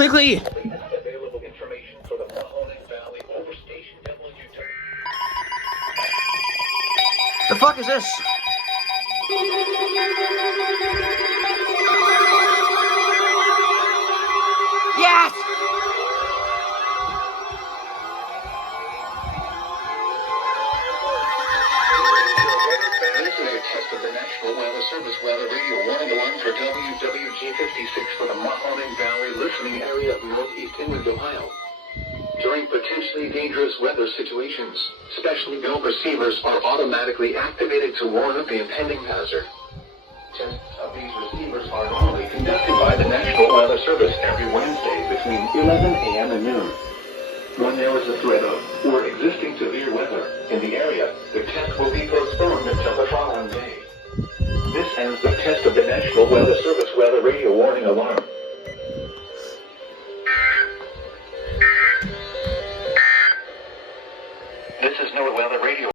Quickly! Available information for the Mahoning Valley over station WWG. The fuck is this? Yes! This is a test of the National Weather Service weather radio warning alarm for WWG56 for the Mahoning Valley listening area of northeast inland Ohio. During potentially dangerous weather situations, specially built receivers are automatically activated to warn of the impending hazard. Tests of these receivers are normally conducted by the National Weather Service every Wednesday between 11 a.m. and noon. When there is a threat of or existing severe weather in the area, the test will be postponed until the following day. This ends the test of the National Weather Service weather radio warning alarm. This is NOAA Weather Radio.